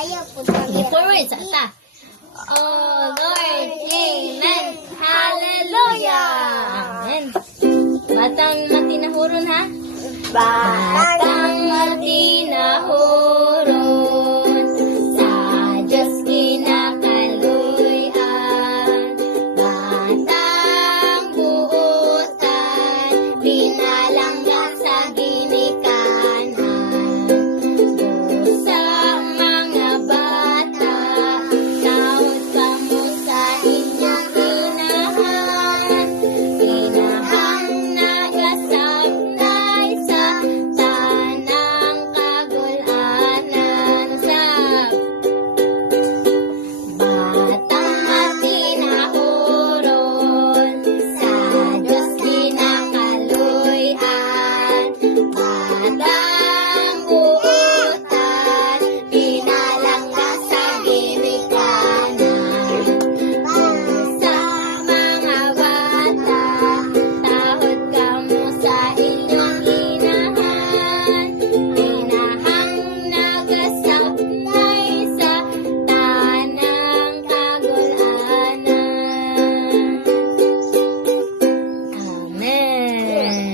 Ayaw po tayo. Forward sa ta. Oh Lord, Amen. Hallelujah. Amen. Batang matinahurun ha? Batang matinahurun.